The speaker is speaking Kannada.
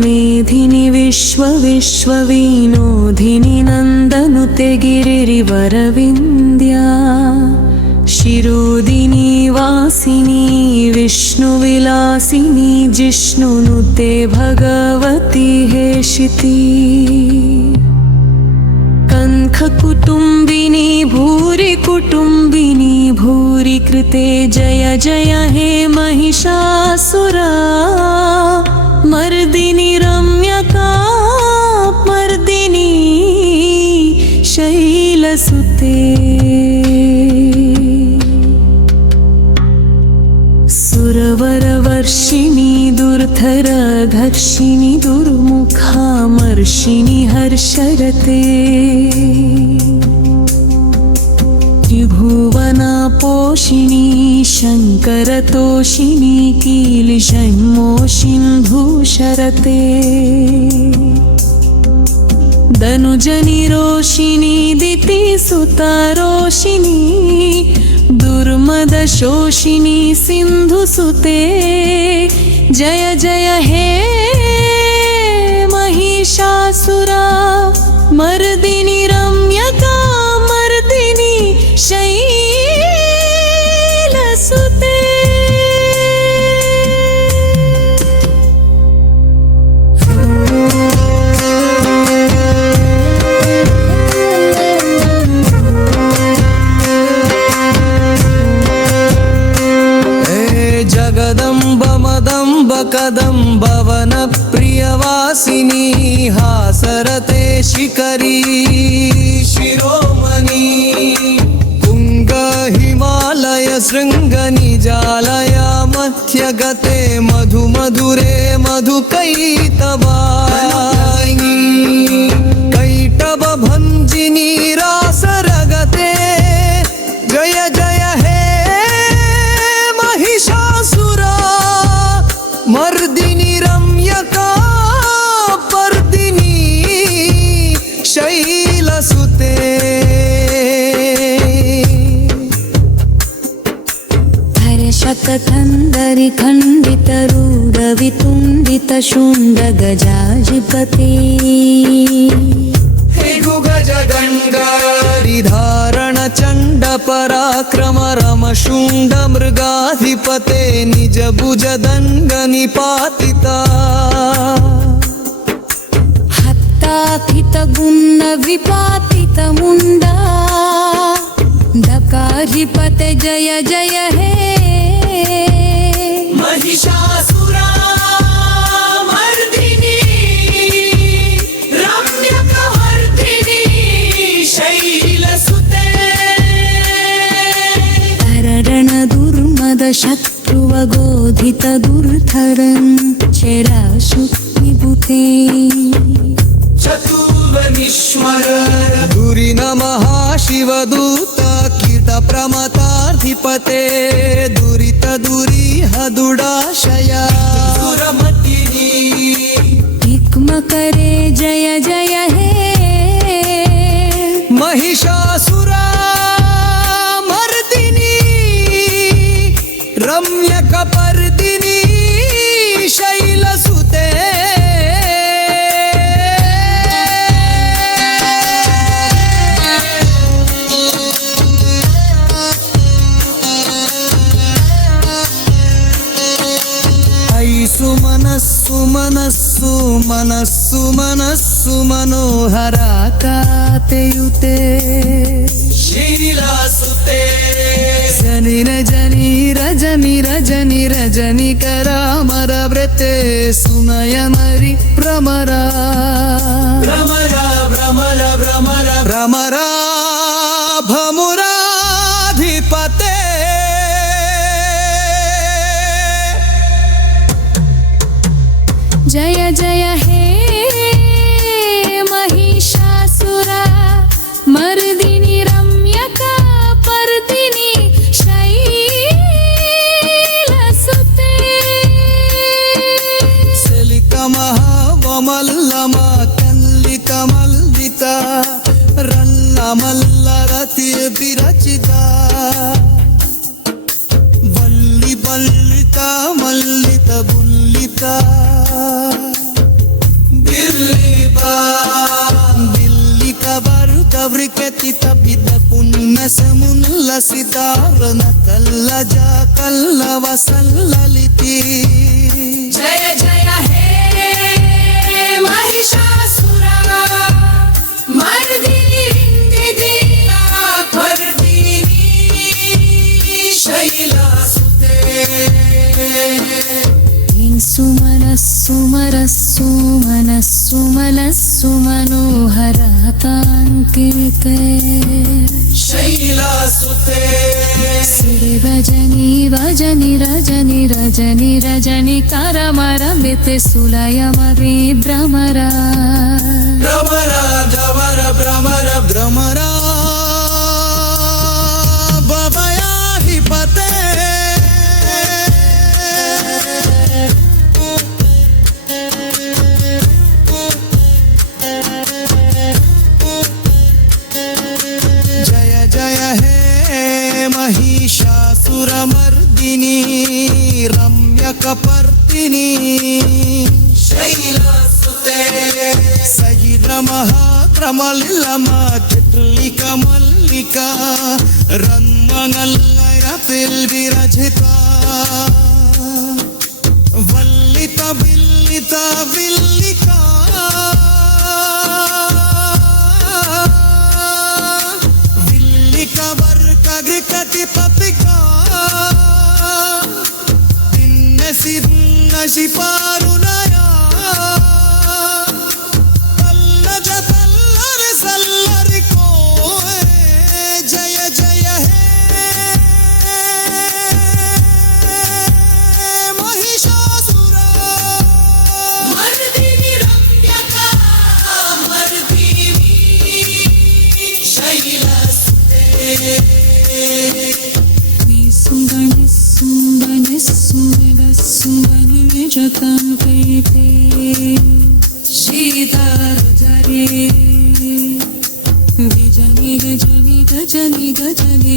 ಮೇಧಿನಿ ವಿಶ್ವವಿನೋಧಿನಿ ನಂದನುತೆ ಗಿರಿವರವಿಂದ್ಯ ಶಿರೋದಿನಿ ವಾಸಿನಿ ವಿಷ್ಣುವಿಲಾಸಿನಿ ಜಿಷ್ಣುನುತೆ ಭಗವತಿ ಹೇಷಿತಿ ಕಂಠಕುಟುಂಬಿನಿ ಭೂರಿ ಕುಟುಂಬಿನಿ ಭೂರಿ ಕೃತೆ ಜಯ ಜಯ ಹೇ ಮಹಿಷಾಸುರ ಮರ್ದಿನಿ ರಮ್ಯಕಾ ಮರ್ದಿನಿ ಶೈಲಸುತೆ ಸುರವರವರ್ಷಿಣಿ ದುರ್ಧರ ಘರ್ಷಿಣಿ ದುರ್ಮುಖಾಮರ್ಷಿಣಿ ಹರ್ಷರತೆ ತ್ರಿಭುವನ ಪೋಷಿಣಿ ಶಂಕರತೋಷಿಣಿ ಕೀಲಿಷಣ್ಮೋಷಿನ್ಭೂಷರತೆ ಧನುಜನಿ ರೋಷಿಣಿ ದಿತಿ ಸುತರೋಷಿಣಿ ದುರ್ಮದ ಶೋಷಿಣಿ ಸಿಂಧುಸುತೆ ಜಯ ಜಯ ಹೇ ಮಹಿಷಾಸುರ ಮರ್ದಿನಿ ರಮ್ಯಕಾ ಮರ್ದಿನಿ ಶೈಲಸುತೆ ಜಗದಂಬ ಮದಂಬ ಕದಂಬವನ ಪ್ರಿಯವಾಸಿನಿ ಹಾಸರತೆ ಶಿಖರಿ ಶಿರೋಮಣಿ ತುಂಗ ಹಿಮಾಲಯ ಶೃಂಗ ನಿಜಾಲಯ ಮಧ್ಯಗತೆ ಮಧು ಮಧುರೆ ಮಧು ಕೈತವಾಯಿನಿ ಕೈಟಭ ಭಂಜಿನಿ ರಾಸರಗತೆ ಜಯ ಜಯ ಹೇ ಮಹಿಷಾಸುರ ಮರ್ದಿನಿ ರಮ್ಯಕಾ ಪರ್ದಿನಿ ಶೈಲಸುತೆ ಹರ್ಷಕಂದರಿ ಖಂಡಿತ ರೂಢವಿತುಂಡಿತ ಶುಂಡ ಗಜಾಜಿಪತಿ ಧಾರಣ ಚಂಡ ಪರಾಕ್ರಮ ರಮ ಶುಂಡ ಮೃಗಾಧಿಪತೆ ನಿಜ ಭುಜದಂಗ ನಿಪಾತಿತ ಹತ್ತಾಥಿತ ಗುನ್ನ ವಿಪಾತಿತ ಮುಂಡ ದಕಾಧಿಪತೆ ಜಯ ಜಯ ಹೇ ಮಹಿಷಾಸುರ ದುರ್ಮದ ಶತ್ರುವ ಗೋಧಿತ ದುರ್ಧರನ್ ಚರಾಶುಕ್ತಿಭುತೆ ಚತುರ್ವನಿಶ್ವರ ಧುರಿ ನಮಃ ಶಿವದೂತ ಕೀಟ ಪ್ರಮತಾಧಿಪತೆ ದುರಿತ ದುರಿ ಹದುಡಾಶಯ ಸುರಮತಿನಿ ಇಕ್ಮಕರೆ ಜಯ ಜಯ ಹೇ ಮಹಿಷಾಸುರ ರಮ್ಯಕ ಪರ್ದಿನಿ ಶೈಲಸುತೆ ಐಸು ಮನಸ್ಸು ಮನಸ್ಸು ಮನಸ್ಸು ಮನಸ್ಸು ಮನೋಹರ ಕಾತೆಯುತೆ ಶೀಲಾಸುತೆ ಜನಿ ರಜನಿ ರಜನಿ ರಜನಿ ರಜನಿ ಕರಾಮರ ವ್ರತೆ ಸುನಯ ಮರಿ ಭ್ರಮರ ಭ್ರಮರ ಭ್ರಮರ ಭ್ರಮರ ಭ್ರಮರ ಭಮುರಾಧಿಪತೆ जय जय हे महिषासुर मर्दिनि रम्यका पर्दिनि शैलसुते మల్లమ కల్లిత మల్లిత రల్ల మల్లరతి విరచిత వల్లి బల్లిత మల్లిత బుల్లిత బిల్లిక వరుత వృకతిత బిద పున్నసముల్లసితారణ కల్లజ కల్లవ సల్లలితి जय जय हे महिषासुर मर्दिनि रिन्दिदिला पर्दिनि शैलसुते सुमनस्सु मनस्सु मनस्सु मनस्सु मनोहरताङ्किते शैलसुते रजनी रजनी रजनी रजनी रजनी करमरमिते सुलयमवि भ्रमरा भ्रमरा भ्रमरा भ्रमरा भ्रमरा भवयाधिपते जय जय हे महिषासुरमर्दिनी रम्यकपर्दिनी शैलसुते सहितमहाक्रमलिलमा चित्लिका मल्लिका रन्मङ्गलयतिल विरचिता वल्लिता विल्लिता विल्लिका विल्लिका वर्कगृकति पपिका नशिपारुनया तल्लज तल्लरि सल्लरि कोए जय जय हे महिषासुर मर्दिनि रम्यका मर्दिनि शैलसुते सुगणि सुगणि सुगण सुगणि जताङ्किते शीतरजरे विजनि गजनि गजनि गजनि